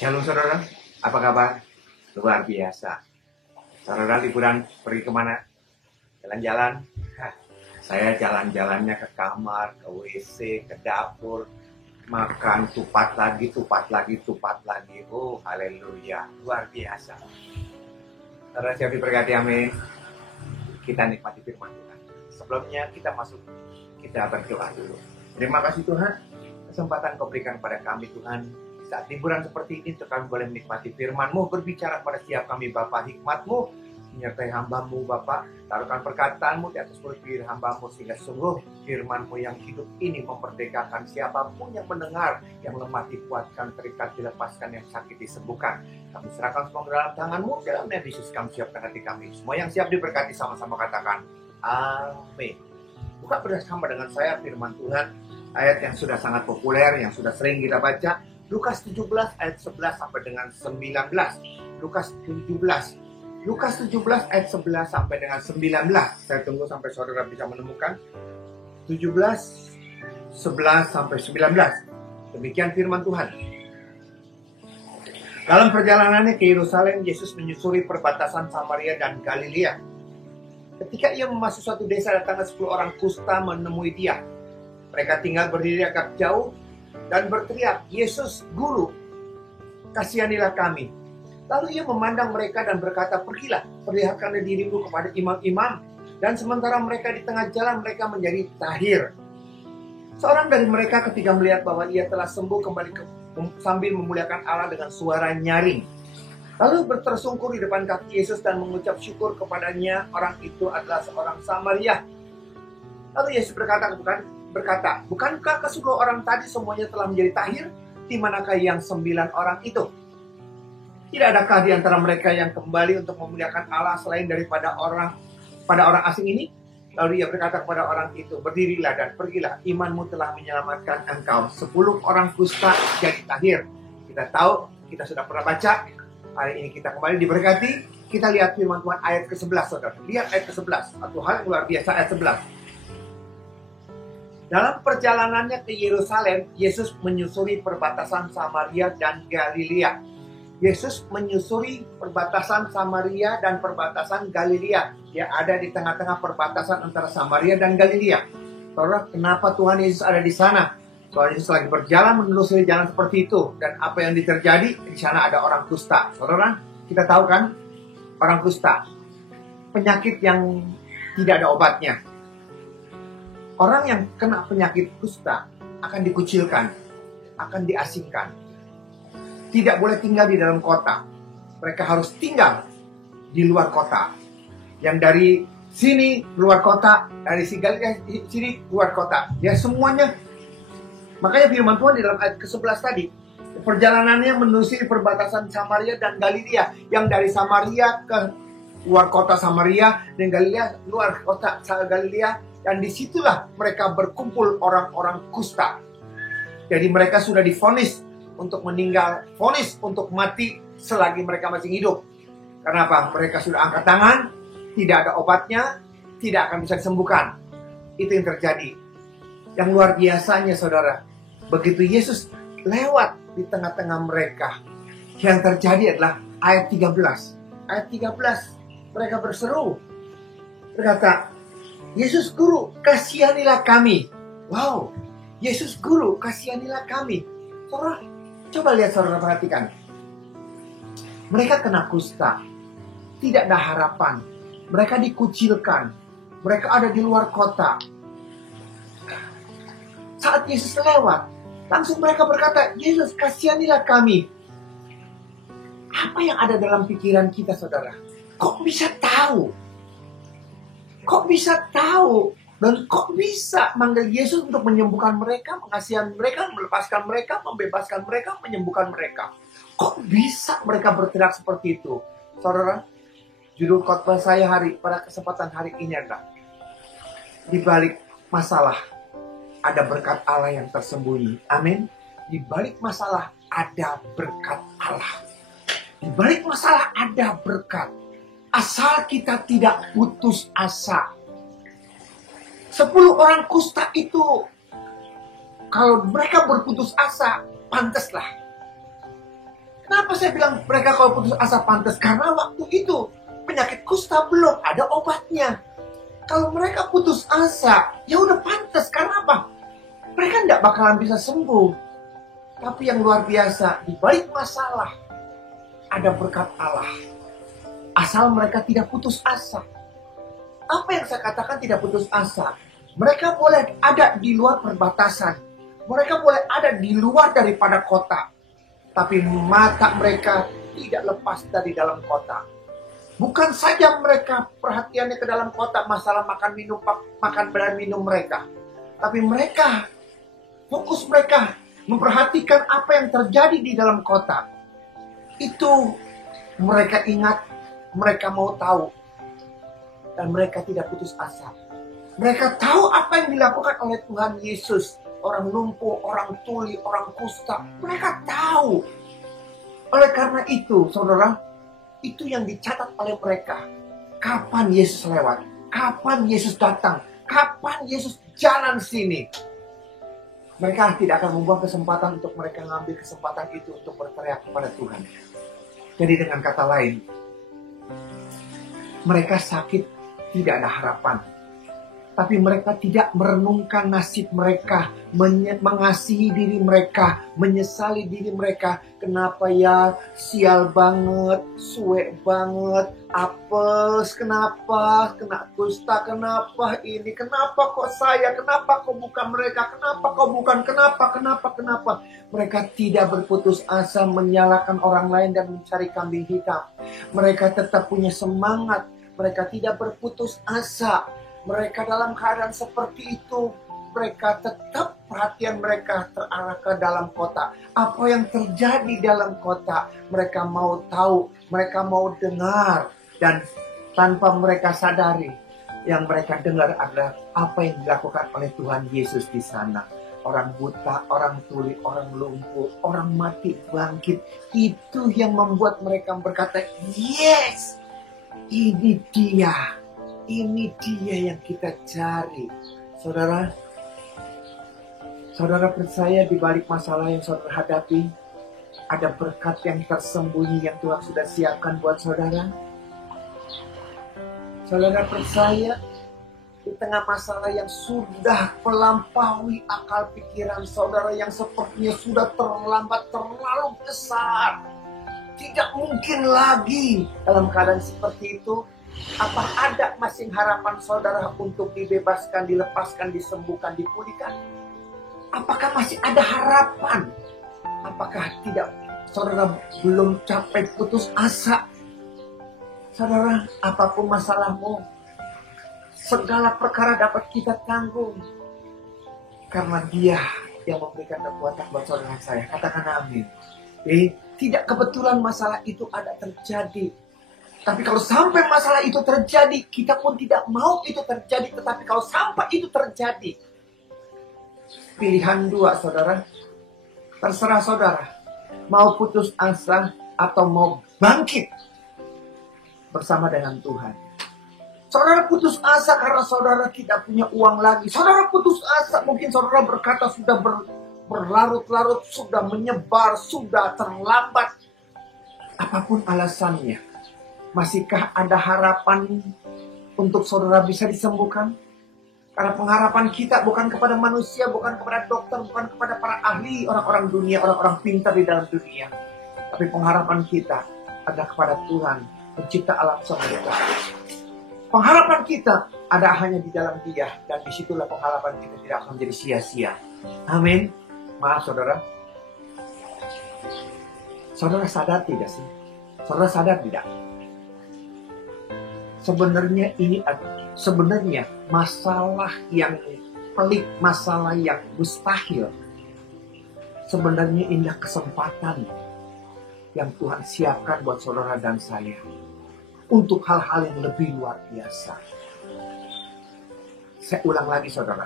Shalom saudara, apa kabar? Luar biasa. Saudara liburan pergi kemana? Jalan-jalan? Saya jalan-jalannya ke kamar, ke WC, ke dapur, makan tupat lagi. Oh haleluya, luar biasa. Saudara siap diberkati, amin. Kita nikmati firman Tuhan. Sebelumnya kita berdoa dulu. Terima kasih Tuhan, kesempatan Kau berikan pada kami Tuhan. Saat liburan seperti ini, kami boleh menikmati firman-Mu, berbicara pada setiap kami Bapa, hikmat-Mu, menyertai hamba-Mu Bapa, taruhkan perkataan-Mu di atas mulut bibir hamba-Mu, sehingga sungguh firman-Mu yang hidup ini memerdekakan siapapun yang mendengar, yang lemah dikuatkan, terikat dilepaskan, yang sakit disembuhkan. Kami serahkan semua ke dalam tangan-Mu, dalam nama Yesus kami siapkan hati kami. Semua yang siap diberkati sama-sama katakan, amin. Buka bersama dengan saya firman Tuhan, ayat yang sudah sangat populer, yang sudah sering kita baca, Lukas 17 ayat 11 sampai dengan 19. Lukas 17 ayat 11 sampai dengan 19. Saya tunggu sampai saudara bisa menemukan. 17, 11 sampai 19. Demikian firman Tuhan. Dalam perjalanannya ke Yerusalem, Yesus menyusuri perbatasan Samaria dan Galilea. Ketika ia memasuki suatu desa, datanglah 10 orang kusta menemui dia. Mereka tinggal berdiri agak jauh dan berteriak, Yesus, Guru, kasihanilah kami. Lalu ia memandang mereka dan berkata, pergilah, perlihatkanlah dirimu kepada imam-imam. Dan sementara mereka di tengah jalan, mereka menjadi tahir. Seorang dari mereka ketika melihat bahwa ia telah sembuh, kembali sambil memuliakan Allah dengan suara nyaring. Lalu tersungkur di depan kaki Yesus dan mengucap syukur kepadanya. Orang itu adalah seorang Samaria. Lalu Yesus berkata, bukankah ke-10 orang tadi semuanya telah menjadi tahir? Di manakah yang 9 orang itu? Tidak adakah di antara mereka yang kembali untuk memuliakan Allah selain daripada orang asing ini? Lalu ia berkata kepada orang itu, berdirilah dan pergilah, imanmu telah menyelamatkan engkau. 10 orang kusta jadi tahir. Kita tahu, kita sudah pernah baca. Hari ini kita kembali diberkati. Kita lihat firman Tuhan ayat ke-11, saudara. Lihat ayat ke-11. Satu hal yang luar biasa, ayat 11. Dalam perjalanannya ke Yerusalem, Yesus menyusuri perbatasan Samaria dan Galilea. Yesus menyusuri perbatasan Samaria dan perbatasan Galilea. Dia ada di tengah-tengah perbatasan antara Samaria dan Galilea. Saudara, kenapa Tuhan Yesus ada di sana? Tuhan Yesus lagi berjalan menelusuri jalan seperti itu. Dan apa yang terjadi? Di sana ada orang kusta. Saudara, kita tahu kan? Orang kusta. Penyakit yang tidak ada obatnya. Orang yang kena penyakit kusta akan dikucilkan, akan diasingkan. Tidak boleh tinggal di dalam kota. Mereka harus tinggal di luar kota. Yang dari sini luar kota, dari sini luar kota. Ya semuanya. Makanya firman Tuhan di dalam ayat ke-11 tadi. Perjalanannya menelusuri perbatasan Samaria dan Galilea. Yang dari Samaria ke luar kota Samaria dan Galilea, luar kota Galilea. Dan disitulah mereka berkumpul orang-orang kusta. Jadi mereka sudah divonis untuk meninggal, vonis untuk mati selagi mereka masih hidup. Kenapa? Mereka sudah angkat tangan, tidak ada obatnya, tidak akan bisa disembuhkan. Itu yang terjadi. Yang luar biasanya saudara, begitu Yesus lewat di tengah-tengah mereka, yang terjadi adalah ayat 13. Ayat 13, mereka berseru, berkata, Yesus Guru, kasihanilah kami. Wow, Yesus Guru, kasihanilah kami. Saudara, coba lihat saudara, perhatikan. Mereka kena kusta. Tidak ada harapan. Mereka dikucilkan. Mereka ada di luar kota. Saat Yesus lewat, langsung mereka berkata, Yesus, kasihanilah kami. Apa yang ada dalam pikiran kita, saudara? Kok bisa tahu? Kok bisa tahu? Dan kok bisa manggil Yesus untuk menyembuhkan mereka, mengasihani mereka, melepaskan mereka, membebaskan mereka, menyembuhkan mereka? Kok bisa mereka berteriak seperti itu? Saudara, judul khotbah saya pada kesempatan hari ini adalah di balik masalah ada berkat Allah yang tersembunyi. Amin. Di balik masalah ada berkat Allah. Di balik masalah ada berkat. Asal kita tidak putus asa. 10 orang kusta itu, kalau mereka berputus asa, pantaslah. saya bilang mereka kalau putus asa pantas? Karena waktu itu penyakit kusta belum ada obatnya. Kalau mereka putus asa, ya udah pantas. Karena apa? Mereka tidak bakalan bisa sembuh. Tapi yang luar biasa, di balik masalah ada berkat Allah. Asal mereka tidak putus asa. Apa yang saya katakan tidak putus asa? Mereka boleh ada di luar perbatasan. Mereka boleh ada di luar daripada kota. Tapi mata mereka tidak lepas dari dalam kota. Bukan saja mereka perhatiannya ke dalam kota, masalah makan dan minum mereka. Tapi mereka, fokus mereka memperhatikan apa yang terjadi di dalam kota. Itu mereka ingat, mereka mau tahu. Dan mereka tidak putus asa. Mereka tahu apa yang dilakukan oleh Tuhan Yesus. Orang lumpuh, orang tuli, orang kusta. Mereka tahu. Oleh karena itu, saudara, itu yang dicatat oleh mereka. Kapan Yesus lewat? Kapan Yesus datang? Kapan Yesus jalan sini? Mereka tidak akan membuang kesempatan untuk mereka mengambil kesempatan itu untuk berteriak kepada Tuhan. Jadi dengan kata lain, mereka sakit tidak ada harapan. Tapi mereka tidak merenungkan nasib mereka, mengasihi diri mereka, menyesali diri mereka. Kenapa ya sial banget, suwe banget, apes, kenapa, kena kusta, kenapa ini, kenapa kok saya, kenapa kok bukan mereka, kenapa kok bukan, kenapa. Mereka tidak berputus asa menyalahkan orang lain dan mencari kambing hitam. Mereka tetap punya semangat, mereka tidak berputus asa. Mereka dalam keadaan seperti itu, mereka tetap perhatian mereka terarah ke dalam kota. Apa yang terjadi dalam kota, mereka mau tahu, mereka mau dengar. Dan tanpa mereka sadari, yang mereka dengar adalah apa yang dilakukan oleh Tuhan Yesus di sana. Orang buta, orang tuli, orang lumpuh, orang mati bangkit. Itu yang membuat mereka berkata, yes, ini dia. Ini dia yang kita cari. Saudara percaya di balik masalah yang saudara hadapi, ada berkat yang tersembunyi yang Tuhan sudah siapkan buat saudara. Saudara percaya di tengah masalah yang sudah melampaui akal pikiran saudara, yang sepertinya sudah terlalu besar. Tidak mungkin lagi dalam keadaan seperti itu. Apa ada masih harapan saudara untuk dibebaskan, dilepaskan, disembuhkan, dipulihkan? Apakah masih ada harapan? Apakah tidak saudara belum capai putus asa? Saudara, apapun masalahmu, segala perkara dapat kita tanggung. Karena Dia yang memberikan kekuatan buat saudara saya. Katakan amin. Tidak kebetulan masalah itu ada terjadi. Tapi kalau sampai masalah itu terjadi, kita pun tidak mau itu terjadi. Tetapi kalau sampai itu terjadi, pilihan dua saudara. Terserah saudara. Mau putus asa atau mau bangkit bersama dengan Tuhan. Saudara putus asa karena saudara tidak punya uang lagi. Saudara putus asa, mungkin saudara berkata sudah berlarut-larut, sudah menyebar, sudah terlambat. Apapun alasannya. Masihkah ada harapan untuk saudara bisa disembuhkan? Karena pengharapan kita bukan kepada manusia, bukan kepada dokter, bukan kepada para ahli, orang-orang dunia, orang-orang pintar di dalam dunia. Tapi pengharapan kita adalah kepada Tuhan, pencipta alam semesta. Pengharapan kita ada hanya di dalam Dia, dan disitulah pengharapan kita tidak akan menjadi sia-sia. Amin. Maaf saudara. Saudara sadar tidak sih? Saudara sadar tidak? Sebenarnya masalah yang pelik, masalah yang mustahil, sebenarnya inilah kesempatan yang Tuhan siapkan buat saudara dan saya untuk hal-hal yang lebih luar biasa. Saya ulang lagi saudara,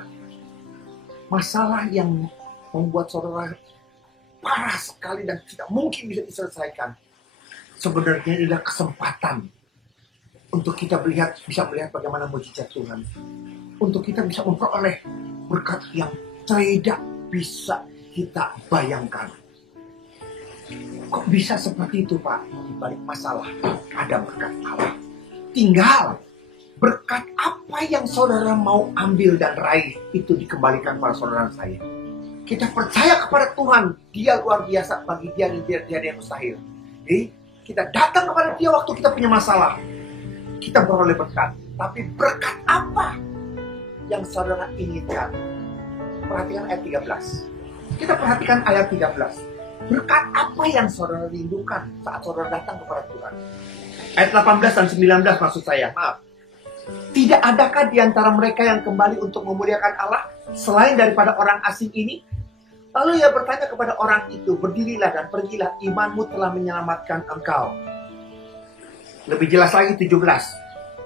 masalah yang membuat saudara parah sekali dan tidak mungkin bisa diselesaikan, sebenarnya inilah kesempatan untuk kita bisa melihat bagaimana mujizat Tuhan. Untuk kita bisa memperoleh berkat yang tidak bisa kita bayangkan. Kok bisa seperti itu, Pak? Di balik masalah ada berkat Allah. Tinggal berkat apa yang saudara mau ambil dan raih, itu dikembalikan pada saudara saya. Kita percaya kepada Tuhan, Dia luar biasa, bagi Dia tidak ada yang mustahil. Jadi kita datang kepada Dia waktu kita punya masalah, kita beroleh berkat. Tapi berkat apa yang saudara inginkan? Perhatikan ayat 13. Kita perhatikan ayat 13. Berkat apa yang saudara rindukan saat saudara datang kepada Tuhan? Ayat 18 dan 19 maksud saya, maaf. Tidak adakah di antara mereka yang kembali untuk memuliakan Allah selain daripada orang asing ini? Lalu ia bertanya kepada orang itu, berdirilah dan pergilah, imanmu telah menyelamatkan engkau. Lebih jelas lagi 17.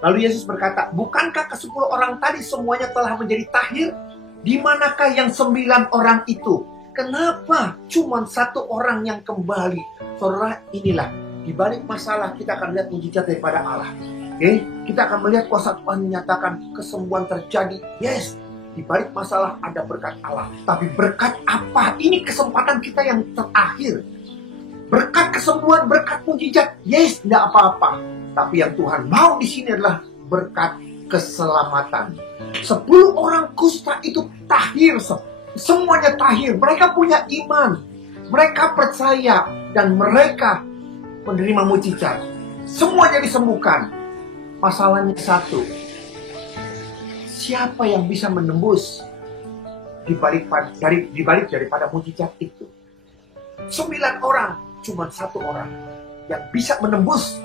Lalu Yesus berkata, bukankah ke-10 orang tadi semuanya telah menjadi tahir? Di manakah yang 9 orang itu? Kenapa cuma 1 orang yang kembali? Saudara, inilah di balik masalah kita akan lihat mujizat daripada Allah. Oke, kita akan melihat kuasa Tuhan menyatakan kesembuhan terjadi. Yes, di balik masalah ada berkat Allah. Tapi berkat apa? Ini kesempatan kita yang terakhir. Berkat kesembuhan, berkat mujizat. Yes, tidak apa-apa. Tapi yang Tuhan mau di sini adalah berkat keselamatan. 10 orang kusta itu tahir. Semuanya tahir. Mereka punya iman. Mereka percaya. Dan mereka menerima mujizat. Semuanya disembuhkan. Masalahnya satu. Siapa yang bisa menembus di balik daripada mujizat itu? 9 orang, cuma 1 orang yang bisa menembus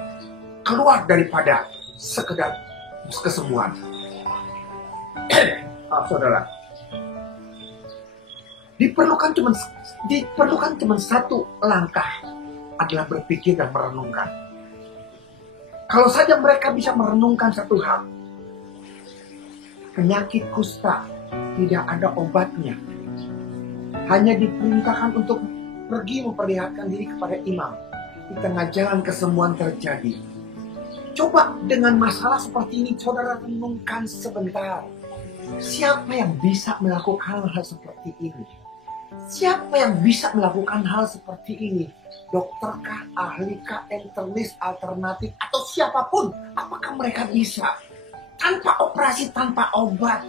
keluar daripada sekedar kesembuhan. Saudara, diperlukan cuma 1 langkah, adalah berpikir dan merenungkan. Kalau saja mereka bisa merenungkan satu hal, penyakit kusta tidak ada obatnya, hanya diperintahkan untuk pergi memperlihatkan diri kepada imam. Di tengah jalan kesembuhan terjadi. Coba dengan masalah seperti ini, saudara renungkan sebentar. Siapa yang bisa melakukan hal seperti ini? Siapa yang bisa melakukan hal seperti ini? Dokterkah, ahlikah, internis, alternatif, atau siapapun? Apakah mereka bisa? Tanpa operasi, tanpa obat.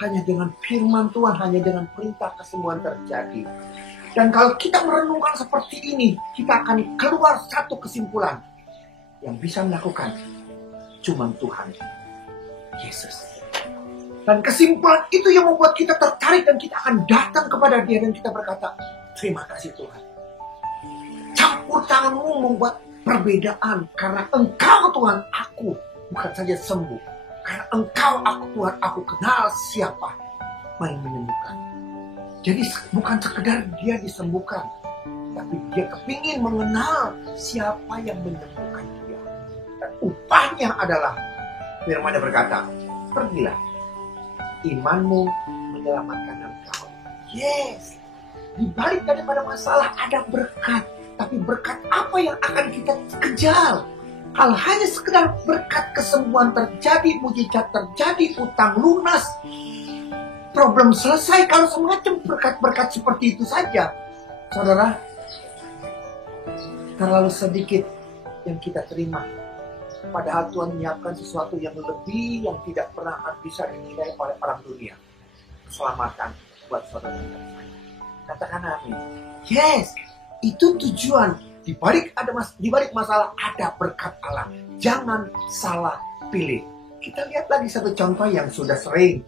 Hanya dengan firman Tuhan, hanya dengan perintah kesembuhan terjadi. Dan kalau kita merenungkan seperti ini, kita akan keluar satu kesimpulan. Yang bisa melakukan cuma Tuhan Yesus. Dan kesimpulan itu yang membuat kita tertarik dan kita akan datang kepada Dia dan kita berkata, terima kasih Tuhan. Campur tanganmu membuat perbedaan. Karena Engkau Tuhan, aku bukan saja sembuh. Karena Engkau aku Tuhan, aku kenal siapa yang menyembuhkan. Jadi bukan sekedar dia disembuhkan, tapi dia kepingin mengenal siapa yang menyembuhkan dia. Dan upahnya adalah, firman-Nya berkata, pergilah, imanmu menyelamatkan engkau. Yes, di balik daripada masalah ada berkat. Tapi berkat apa yang akan kita kejar? Kalau hanya sekedar berkat kesembuhan terjadi, mujizat terjadi, utang lunas, problem selesai. Kalau semacam berkat-berkat seperti itu saja, saudara, terlalu sedikit yang kita terima. Padahal Tuhan menyiapkan sesuatu yang lebih, yang tidak pernah bisa dinilai oleh orang dunia. Keselamatan buat saudara dan saya. Katakan amin. Yes, itu tujuan. Di balik masalah ada berkat Allah. Jangan salah pilih. Kita lihat lagi satu contoh yang sudah sering.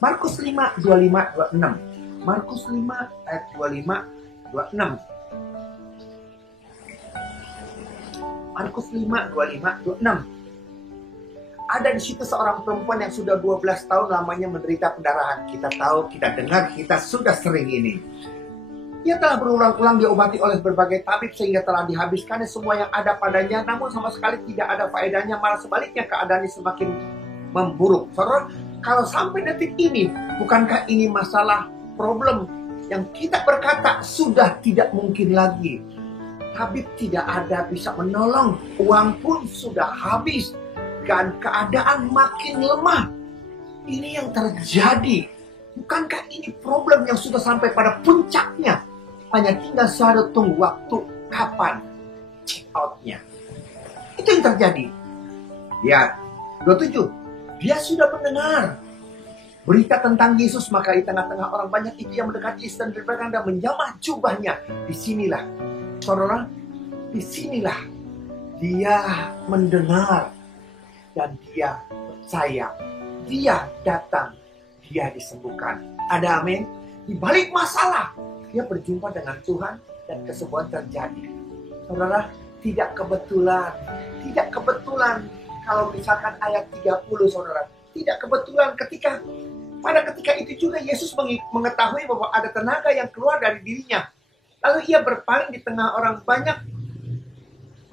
Markus 5, 25, 26. Markus 5 ayat 25, 26. Markus 5, 25, 26. Ada di situ seorang perempuan yang sudah 12 tahun lamanya menderita pendarahan. Kita tahu, kita dengar, kita sudah sering ini. Ia telah berulang-ulang diobati oleh berbagai tabib sehingga telah dihabiskannya semua yang ada padanya. Namun sama sekali tidak ada faedahnya, malah sebaliknya keadaannya semakin memburuk. Saudara, kalau sampai detik ini, bukankah ini masalah problem yang kita berkata sudah tidak mungkin lagi? Tabib tidak ada bisa menolong, uang pun sudah habis, dan keadaan makin lemah. Ini yang terjadi. Bukankah ini problem yang sudah sampai pada puncaknya? Hanya tinggal saudara tunggu waktu kapan check out-nya. Itu yang terjadi. Ya, 27. Dia sudah mendengar berita tentang Yesus, maka di tengah-tengah orang banyak itu yang mendekati Yesus dan berkata menjamah jubahnya. Disinilah, saudara, disinilah dia mendengar dan dia percaya. Dia datang, dia disembuhkan. Ada amin. Di balik masalah, dia berjumpa dengan Tuhan dan kesembuhan terjadi. Saudara, tidak kebetulan. Tidak kebetulan kalau misalkan ayat 30, saudara. Tidak kebetulan pada ketika itu juga Yesus mengetahui bahwa ada tenaga yang keluar dari dirinya. Lalu ia berpaling di tengah orang banyak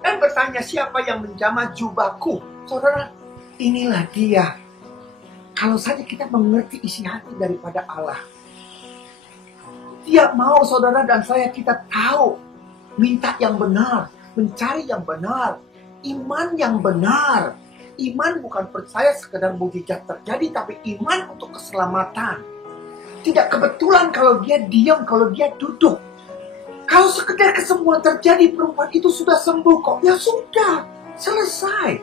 dan bertanya, siapa yang menjamah jubahku? Saudara, inilah dia. Kalau saja kita mengerti isi hati daripada Allah. Dia mau saudara dan saya kita tahu. Minta yang benar. Mencari yang benar. Iman yang benar. Iman bukan percaya sekedar mujizat terjadi, tapi iman untuk keselamatan. Tidak kebetulan kalau dia diam, kalau dia duduk. Kalau sekedar kesembuhan terjadi, perempuan itu sudah sembuh kok. Ya sudah, selesai.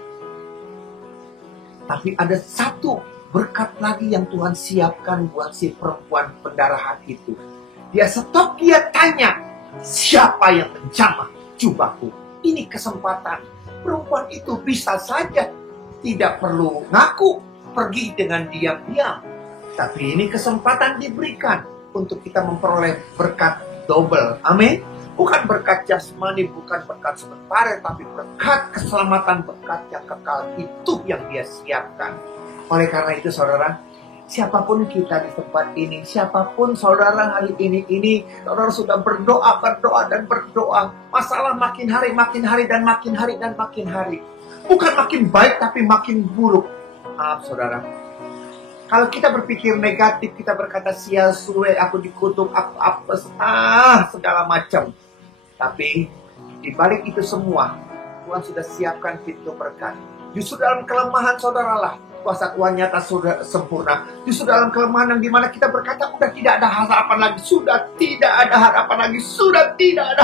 Tapi ada satu berkat lagi yang Tuhan siapkan buat si perempuan pendarahan itu. Dia stop, dia tanya, siapa yang menjamah jubahku? Ini kesempatan. Perempuan itu bisa saja tidak perlu ngaku, pergi dengan diam-diam. Tapi ini kesempatan diberikan untuk kita memperoleh berkat double. Amin. Bukan berkat jasmani, bukan berkat sementara, tapi berkat keselamatan, berkat yang kekal. Itu yang dia siapkan. Oleh karena itu saudara, siapapun kita di tempat ini, siapapun saudara hari ini saudara sudah berdoa dan berdoa. Masalah makin hari dan makin hari. Bukan makin baik, tapi makin buruk. Maaf saudara. Kalau kita berpikir negatif, kita berkata sial suwe, aku dikutuk, aku segala macam. Tapi di balik itu semua, Tuhan sudah siapkan pintu berkat. Justru dalam kelemahan saudaralah kuasa Tuhan nyata sudah sempurna. Justru dalam kelemahan yang dimana kita berkata sudah tidak ada harapan lagi, sudah tidak ada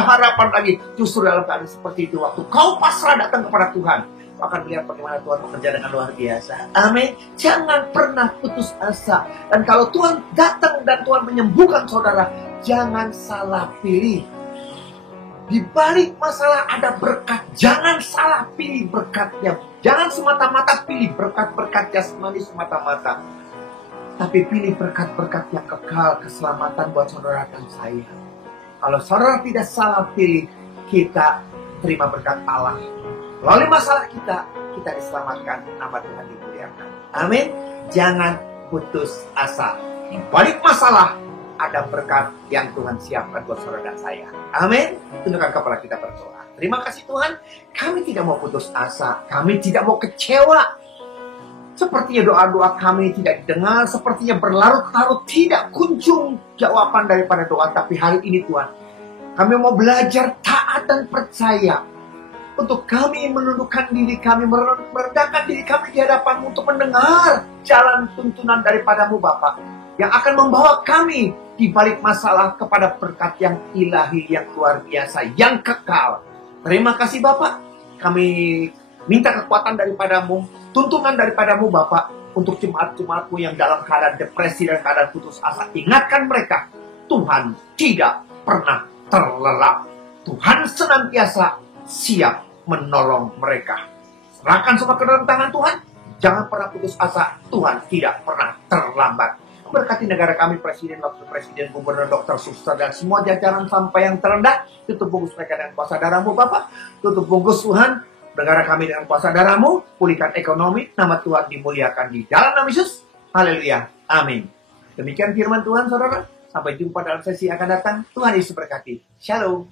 harapan lagi. Justru dalam keadaan seperti itu, waktu kau pasrah datang kepada Tuhan, akan melihat bagaimana Tuhan bekerja dengan luar biasa. Amin. Jangan pernah putus asa. Dan kalau Tuhan datang dan Tuhan menyembuhkan saudara, jangan salah pilih. Di balik masalah ada berkat. Jangan salah pilih berkatnya. Jangan semata-mata pilih berkat-berkat jasmani semata-mata. Tapi pilih berkat-berkat yang kekal, keselamatan buat saudara dan saya. Kalau saudara tidak salah pilih, kita terima berkat Allah. Melalui masalah kita diselamatkan, nama Tuhan dimuliakan. Amin. Jangan putus asa. Di balik masalah ada berkat yang Tuhan siapkan buat saudara dan saya. Amin. Tundukkan kepala kita berdoa. Terima kasih Tuhan. Kami tidak mau putus asa. Kami tidak mau kecewa. Sepertinya doa-doa kami tidak didengar. Sepertinya berlarut-larut tidak kunjung jawaban daripada doa. Tapi hari ini Tuhan, kami mau belajar taat dan percaya. Untuk kami menundukkan diri kami, merendahkan diri kami di hadapan-Mu untuk mendengar jalan tuntunan daripadamu Bapa, yang akan membawa kami di balik masalah kepada berkat yang ilahi, yang luar biasa, yang kekal. Terima kasih Bapa. Kami minta kekuatan daripadamu, tuntunan daripadamu Bapa, untuk jemaat-jemaatmu yang dalam keadaan depresi dan keadaan putus asa. Ingatkan mereka, Tuhan tidak pernah terlelap. Tuhan senantiasa siap menolong mereka. Serahkan semua ke dalam tangan Tuhan. Jangan pernah putus asa. Tuhan tidak pernah terlambat. Berkati negara kami, Presiden, Wakil Presiden, Gubernur, Dokter, Suster, dan semua jajaran sampai yang terendah. Tutup bungkus mereka dengan kuasa darah-Mu Bapak. Tutup bungkus Tuhan negara kami dengan kuasa darah-Mu. Pulihkan ekonomi. Nama Tuhan dimuliakan di dalam nama Yesus. Haleluya. Amin. Demikian firman Tuhan saudara. Sampai jumpa dalam sesi akan datang. Tuhan Yesus berkati. Shalom.